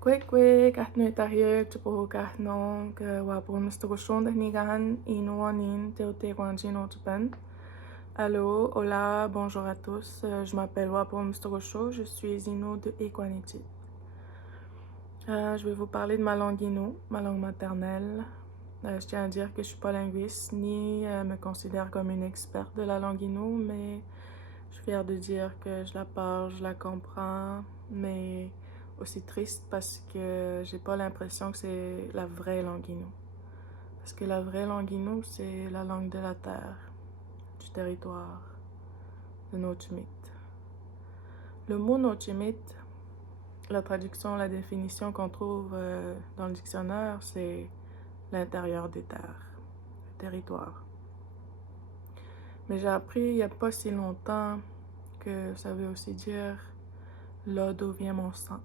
Kwek at nu tahir chupo kahno ke wapun mistokoshon de nigahan inuanin teote guanjino tupen. Allô, hola, bonjour à tous. Je m'appelle Wapun Mistokosho, je suis Innu de Equaniti. Je vais vous parler de ma langue Innu, ma langue maternelle. Je tiens à dire que je suis pas linguiste ni me considère comme une experte de la langue Innu, mais je suis fière de dire que je la parle, je la comprends, mais aussi triste parce que j'ai pas l'impression que c'est la vraie langue Innu. Parce que la vraie langue Innu, c'est la langue de la terre, du territoire, de Nochimit. Le mot Nochimit, la traduction, la définition qu'on trouve dans le dictionnaire, c'est l'intérieur des terres, le territoire. Mais j'ai appris il n'y a pas si longtemps que ça veut aussi dire là d'où vient mon sang.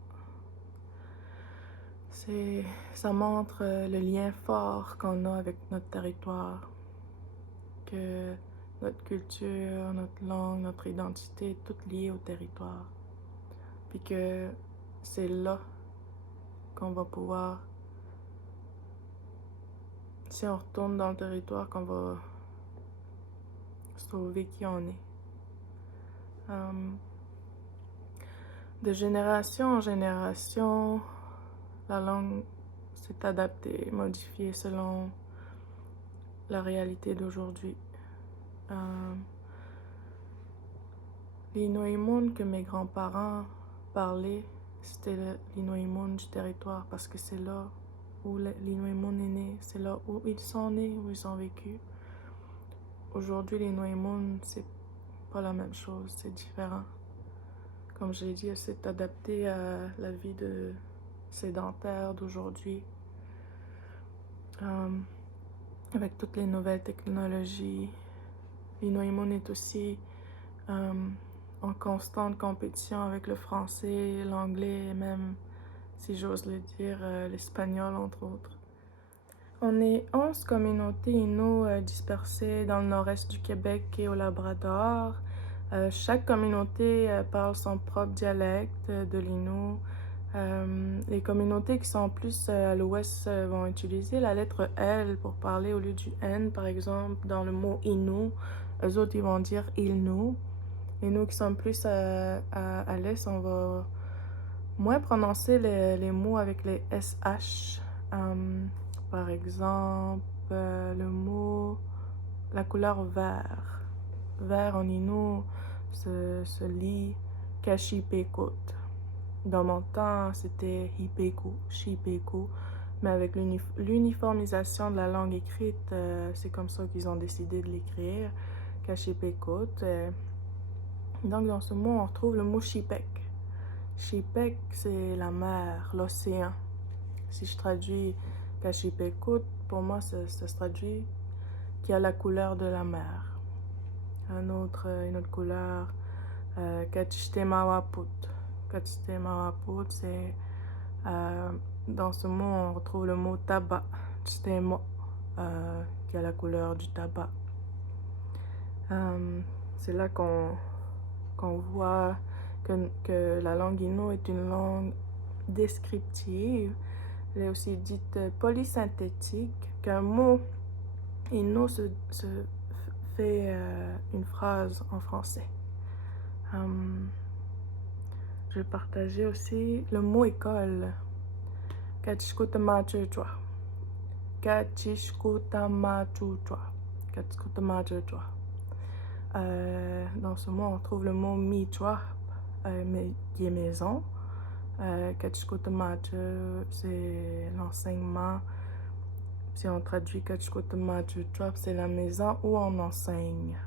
Ça montre le lien fort qu'on a avec notre territoire, que notre culture, notre langue, notre identité est toute liée au territoire. Puis que c'est là qu'on va pouvoir, si on retourne dans le territoire, qu'on va se trouver qui on est. De génération en génération, la langue s'est adaptée, modifiée selon la réalité d'aujourd'hui. L'Inuimun que mes grands-parents parlaient, c'était l'Inuimun du territoire parce que c'est là où l'Inuimun est né, c'est là où ils sont nés, où ils ont vécu. Aujourd'hui, l'Inuimun, c'est pas la même chose, c'est différent. Comme j'ai dit, elle s'est adaptée à la vie sédentaire d'aujourd'hui. Avec toutes les nouvelles technologies. L'Inuimun est aussi en constante compétition avec le français, l'anglais et même, si j'ose le dire, l'espagnol entre autres. On est 11 communautés Innu dispersées dans le nord-est du Québec et au Labrador. Chaque communauté parle son propre dialecte de l'Innu. Les communautés qui sont plus à l'ouest vont utiliser la lettre L pour parler au lieu du N, par exemple, dans le mot Innu. Eux autres, ils vont dire Ilnu. Et nous qui sommes plus à l'est, on va moins prononcer les mots avec les SH. Par exemple, le mot, la couleur vert. Vert en Innu se lit Kashipekut. Dans mon temps, c'était Hipeku, Shipeku. Mais avec l'uniformisation de la langue écrite, c'est comme ça qu'ils ont décidé de l'écrire, Kashipekut. Donc, dans ce mot, on retrouve le mot Shipek. Shipek, c'est la mer, l'océan. Si je traduis Kashipekut, pour moi, ça se traduit qui a la couleur de la mer. Une autre couleur, Kachtemawaput. Kachtemawaput, c'est dans ce mot, on retrouve le mot tabac, Chitemo, qui a la couleur du tabac. C'est là qu'on voit que la langue Innu est une langue descriptive. Elle est aussi dite polysynthétique, qu'un mot Innu se fait une phrase en français. Je vais partager aussi le mot école. Kachikutamachutwa. Kachikutamachutwa. Kachikutamachutwa. Dans ce mot, on trouve le mot michwa, qui est maison. Kachikutamach, c'est l'enseignement. Si on traduit Kachikutamachutwa, c'est la maison où on enseigne.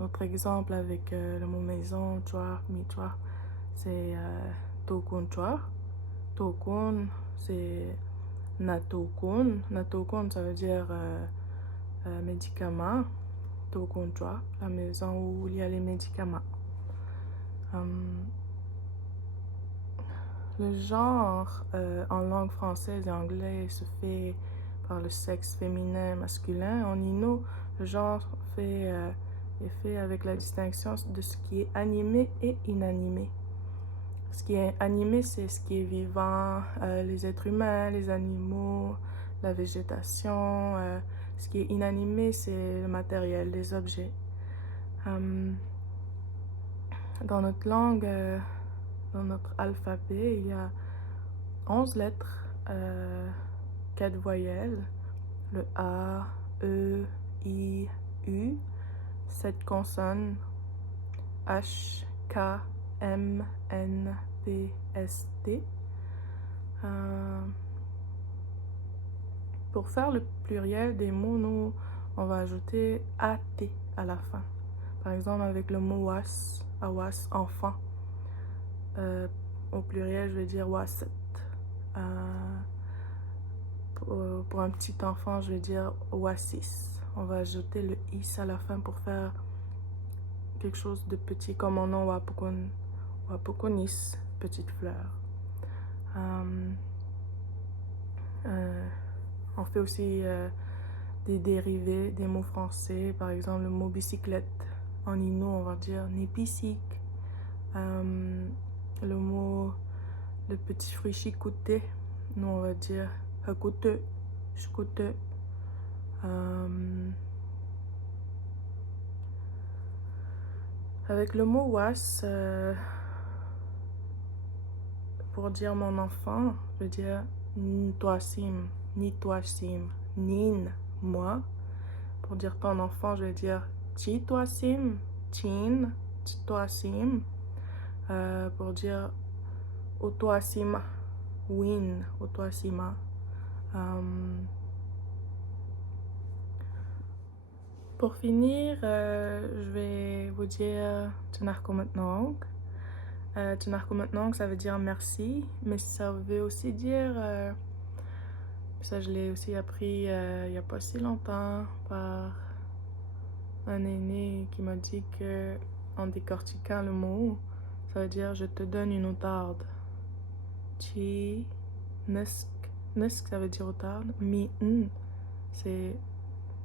Autre exemple avec le mot maison, chwa, michwa, c'est tokunchwa. Tokun, c'est natokun. Natokun, ça veut dire médicaments. Tokunchwa, la maison où il y a les médicaments. Le genre en langue française et anglais se fait par le sexe féminin masculin. En Innu, le genre est fait avec la distinction de ce qui est animé et inanimé. Ce qui est animé, c'est ce qui est vivant, les êtres humains, les animaux, la végétation. Ce qui est inanimé, c'est le matériel, les objets. Dans notre langue, dans notre alphabet, il y a 11 lettres, 4 voyelles, le A, E, I, U, 7 consonnes, H, K, M, N, P, S, T. Pour faire le pluriel des mots, nous, on va ajouter AT à la fin. Par exemple, avec le mot was, awas, enfant. Au pluriel, je vais dire waset. Pour un petit enfant, je vais dire oasis. On va ajouter le is à la fin pour faire quelque chose de petit, comme mon nom Wapukonis, petite fleur. On fait aussi des dérivés des mots français. Par exemple, le mot bicyclette. En Innu, on va dire nipisik. Le petit fruit chicouté, nous on va dire hakute, chikoute. Avec le mot was, pour dire mon enfant, je veux dire nitoasim, nin, moi. Pour dire ton enfant, je vais dire chitoasim, chin, chitoasim. Pour dire otoasima, win, otoasima. Pour finir, je vais vous dire Tjanarkomatnong. Tjanarkomatnong, ça veut dire merci, mais ça veut aussi dire, ça je l'ai aussi appris il n'y a pas si longtemps par un aîné qui m'a dit que en décortiquant le mot, ça veut dire je te donne une outarde. Chi, nesk, ça veut dire outarde. Mi, c'est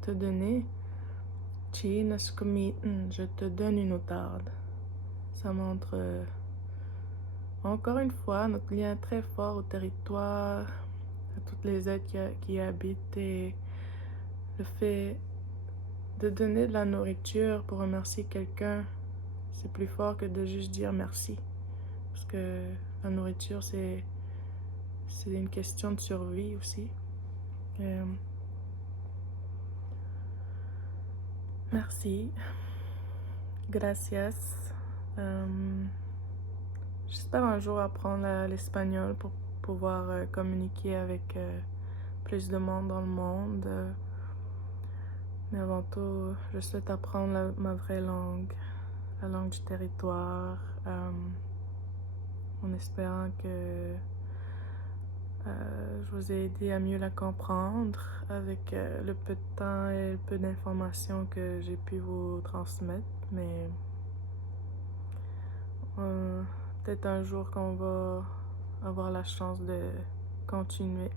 te donner. Chi, nesk, mi, je te donne une outarde. Ça montre encore une fois notre lien très fort au territoire, à toutes les êtres qui y habitent, et le fait de donner de la nourriture pour remercier quelqu'un, c'est plus fort que de juste dire merci. Parce que la nourriture, c'est une question de survie aussi. Merci. Gracias. J'espère un jour apprendre l'espagnol pour pouvoir communiquer avec plus de monde dans le monde. Mais avant tout, je souhaite apprendre ma vraie langue, la langue du territoire, en espérant que je vous ai aidé à mieux la comprendre avec le peu de temps et le peu d'informations que j'ai pu vous transmettre. Mais peut-être un jour qu'on va avoir la chance de continuer,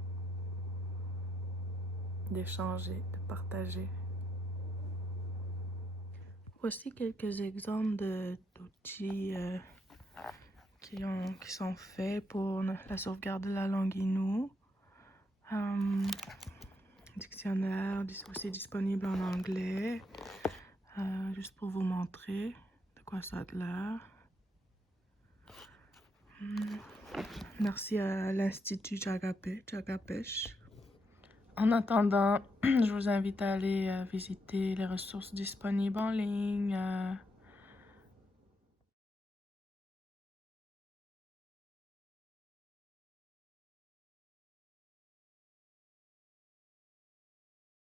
d'échanger, de partager. Voici quelques exemples d'outils qui sont faits pour la sauvegarde de la langue Innu. Dictionnaire aussi disponible en anglais, juste pour vous montrer de quoi ça a l'air. Merci à l'Institut Tchagapesh. En attendant, je vous invite à aller visiter les ressources disponibles en ligne,